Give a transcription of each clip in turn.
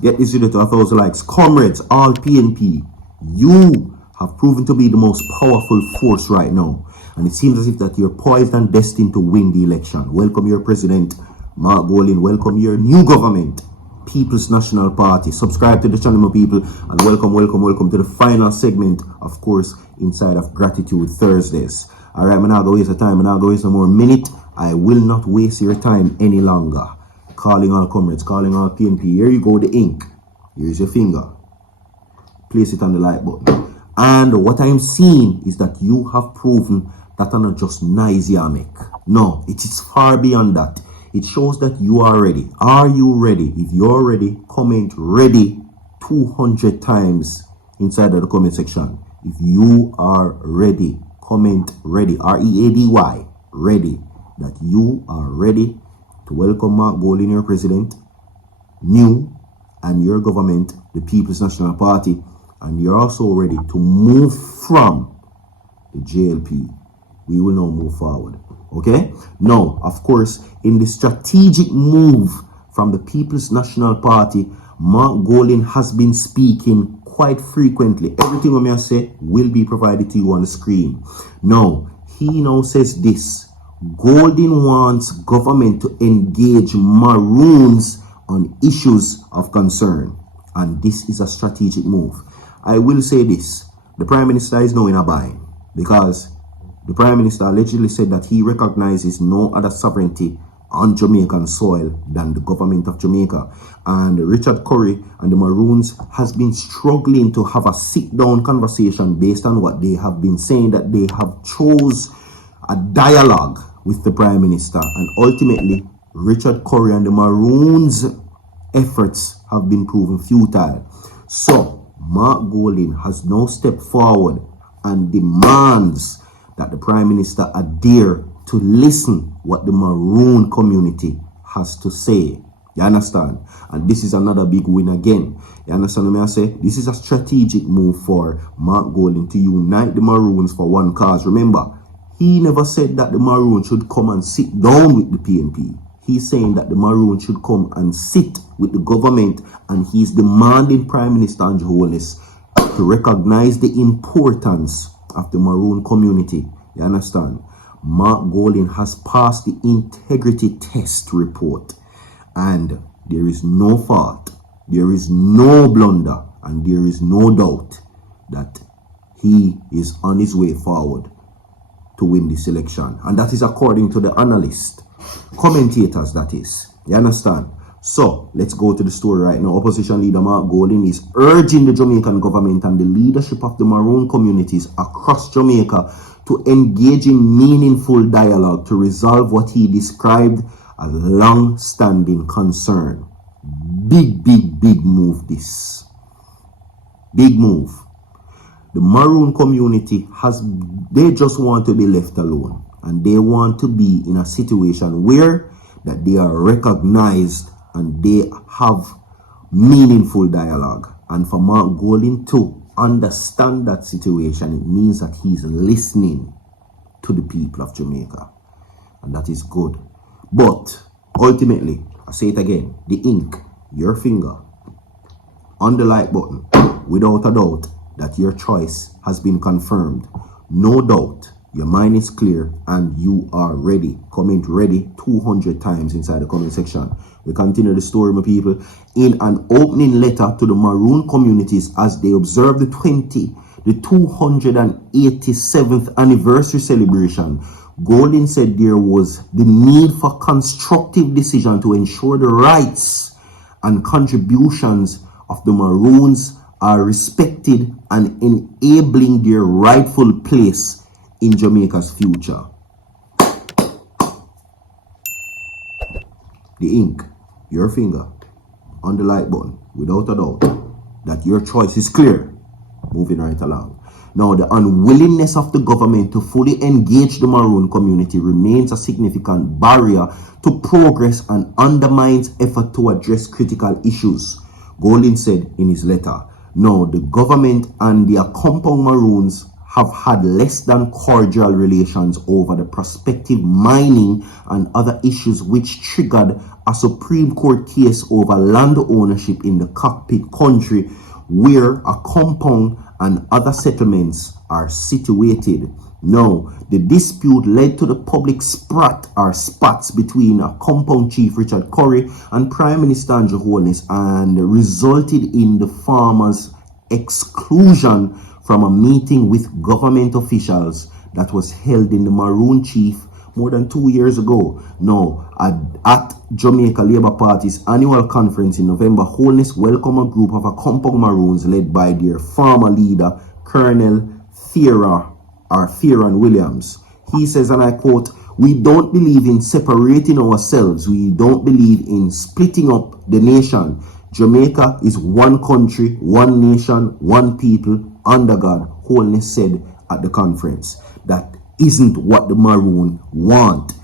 Get this video to 1,000 likes. Comrades, all PNP, you have proven to be the most powerful force right now. And it seems as if that you're poised and destined to win the election. Welcome your president, Mark Bolin. Welcome your new government, People's National Party. Subscribe to the channel, my people. And welcome to the final segment, of course, inside of Gratitude Thursdays. Alright, I'm not going to waste the time. I'm not going to waste no more minute. I will not waste your time any longer. Calling all comrades, calling all PNP. Here you go, the ink. Here's your finger. Place it on the like button. And what I'm seeing is that you have proven that are not just nice yamek. No, it is far beyond that. It shows that you are ready. Are you ready? If you're ready, comment ready 200 times inside of the comment section. If you are ready, comment ready. R-E-A-D-Y. Ready. That you are ready to welcome Mark Bolin, your president, new, and your government, the People's National Party, and you're also ready to move from the JLP. We will now move forward. Okay? Now, of course, in the strategic move from the People's National Party, Mark Bolin has been speaking quite frequently. Everything I'm going to say will be provided to you on the screen. Now, he now says this. Golden wants government to engage Maroons on issues of concern. And this is a strategic move. I will say this. The Prime Minister is now in a bind because the Prime Minister allegedly said that he recognizes no other sovereignty on Jamaican soil than the government of Jamaica. And Richard Curry and the Maroons has been struggling to have a sit-down conversation based on what they have been saying, that they have chose a dialogue with the Prime Minister, and ultimately Richard Curry and the Maroons' efforts have been proven futile. So Mark Bolin has now stepped forward and demands that the Prime Minister adhere to listen what the Maroon community has to say. You understand? And this is another big win again. You understand what I say? This is a strategic move for Mark Bolin to unite the Maroons for one cause. Remember, he never said that the Maroon should come and sit down with the PNP. He's saying that the Maroon should come and sit with the government, and he's demanding Prime Minister Holness to recognize the importance of the Maroon community. You understand? Mark Bolin has passed the integrity test report, and there is no fault, there is no blunder, and there is no doubt that he is on his way forward to win this election. And that is according to the analysts, commentators, that is. You understand? So let's go to the story right now. Opposition leader Mark Bolin is urging the Jamaican government and the leadership of the Maroon communities across Jamaica to engage in meaningful dialogue to resolve what he described as long-standing concern. Big move this. Big move. The Maroon community they just want to be left alone, and they want to be in a situation where that they are recognized and they have meaningful dialogue. And for Mark Bolin to understand that situation, it means that he's listening to the people of Jamaica, and that is good. But ultimately, I say it again, the ink, your finger on the like button, without a doubt that your choice has been confirmed. No doubt, your mind is clear and you are ready. Comment ready 200 times inside the comment section. We continue the story, my people. In an opening letter to the Maroon communities as they observe the 287th anniversary celebration, Bolin said there was the need for constructive decision to ensure the rights and contributions of the Maroons are respected and enabling their rightful place in Jamaica's future. The ink, your finger on the like button, without a doubt that your choice is clear. Moving right along. Now, the unwillingness of the government to fully engage the Maroon community remains a significant barrier to progress and undermines effort to address critical issues, Bolin said in his letter. Now, the government and their compound Maroons have had less than cordial relations over the prospective mining and other issues, which triggered a Supreme Court case over land ownership in the cockpit country where a compound and other settlements are situated. Now, the dispute led to the public spats between a compound chief, Richard Curry, and Prime Minister Andrew Holness, and resulted in the farmers' exclusion from a meeting with government officials that was held in the Maroon chief more than 2 years ago. Now, at Jamaica Labour Party's annual conference in November, Holness welcomed a group of a compound Maroons led by their former leader, Colonel Theron Williams. He says, and I quote, "We don't believe in separating ourselves. We don't believe in splitting up the nation. Jamaica is one country, one nation, one people, under God," Holness said at the conference. That isn't what the Maroon want.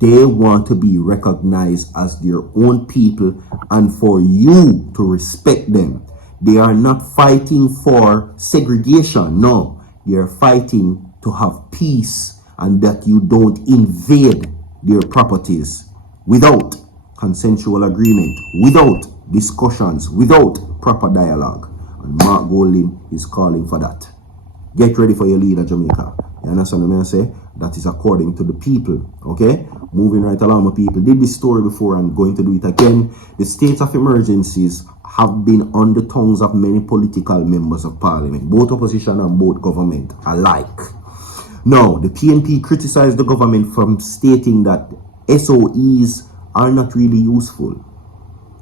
They want to be recognized as their own people and for you to respect them. They are not fighting for segregation. No, they are fighting to have peace and that you don't invade their properties without consensual agreement, without discussions, without proper dialogue. And Mark Golding is calling for that. Get ready for your leader, Jamaica. You understand what I say? That is according to the people. Okay? Moving right along, my people. Did this story before and going to do it again. The states of emergencies have been on the tongues of many political members of parliament, both opposition and both government alike. Now, the PNP criticized the government from stating that SOEs are not really useful.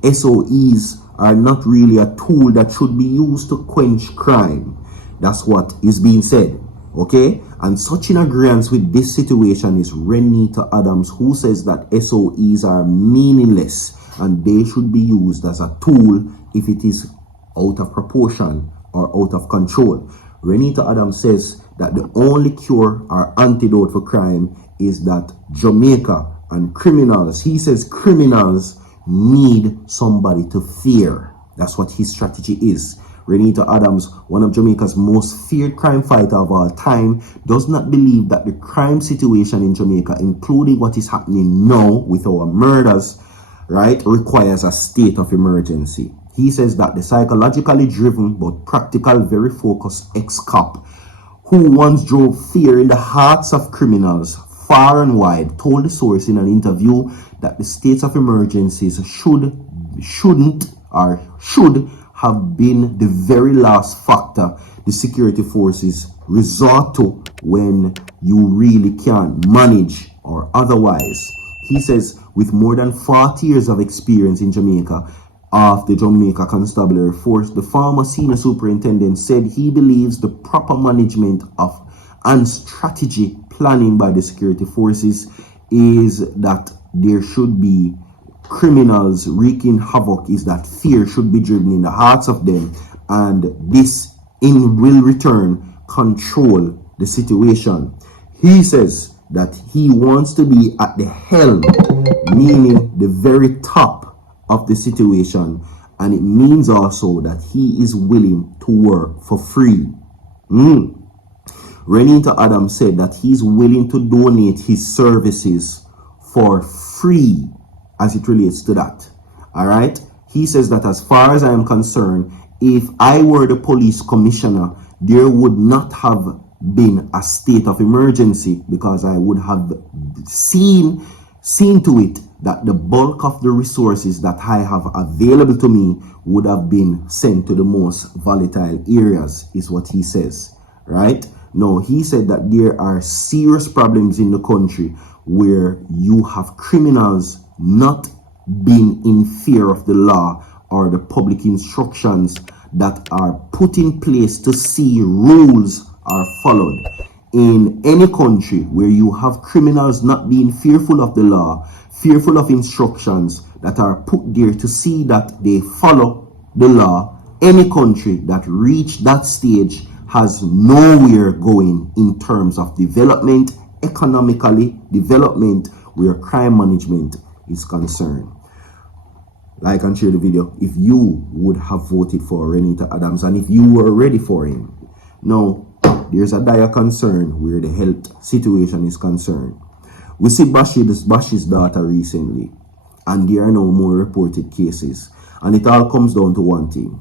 SOEs are not really a tool that should be used to quench crime. That's what is being said. Okay? And such in agreement with this situation is Reneto Adams, who says that SOEs are meaningless and they should be used as a tool if it is out of proportion or out of control. Reneto Adams says that the only cure or antidote for crime is that Jamaica and criminals, he says criminals need somebody to fear. That's what his strategy is. Reneto Adams, one of Jamaica's most feared crime fighter of all time, does not believe that the crime situation in Jamaica, including what is happening now with our murders, right, requires a state of emergency. He says that the psychologically driven but practical, very focused ex-cop who once drove fear in the hearts of criminals far and wide told the source in an interview that the states of emergencies should have been the very last factor the security forces resort to when you really can't manage or otherwise. He says with more than 40 years of experience in Jamaica of the Jamaica Constabulary Force, the former senior superintendent said he believes the proper management of and strategy planning by the security forces is that there should be criminals wreaking havoc, is that fear should be driven in the hearts of them, and this will return control the situation. He says that he wants to be at the helm, meaning the very top of the situation, and it means also that he is willing to work for free. Reneto Adams said that he's willing to donate his services for free as it relates to that. All right. He says that as far as I am concerned, if I were the police commissioner, there would not have been a state of emergency because I would have seen to it that the bulk of the resources that I have available to me would have been sent to the most volatile areas, is what he says. Right. Now, he said that there are serious problems in the country where you have criminals not being in fear of the law or the public instructions that are put in place to see rules are followed. In any country where you have criminals not being fearful of the law, fearful of instructions that are put there to see that they follow the law, any country that reached that stage has nowhere going in terms of development, economically development, where crime management is concerned. Like and share the video if you would have voted for Reneto Adams and if you were ready for him. Now, there's a dire concern where the health situation is concerned. We see Bash's daughter recently, and there are now more reported cases. And it all comes down to one thing: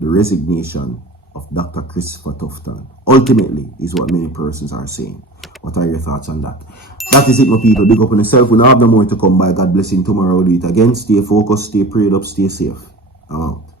the resignation of Dr. Christopher Tufton. Ultimately, is what many persons are saying. What are your thoughts on that? That is it, my people. Big up on yourself. We now have no more to come by. God bless you. Tomorrow we'll do it again. Stay focused, stay prayed up, stay safe. I'm out.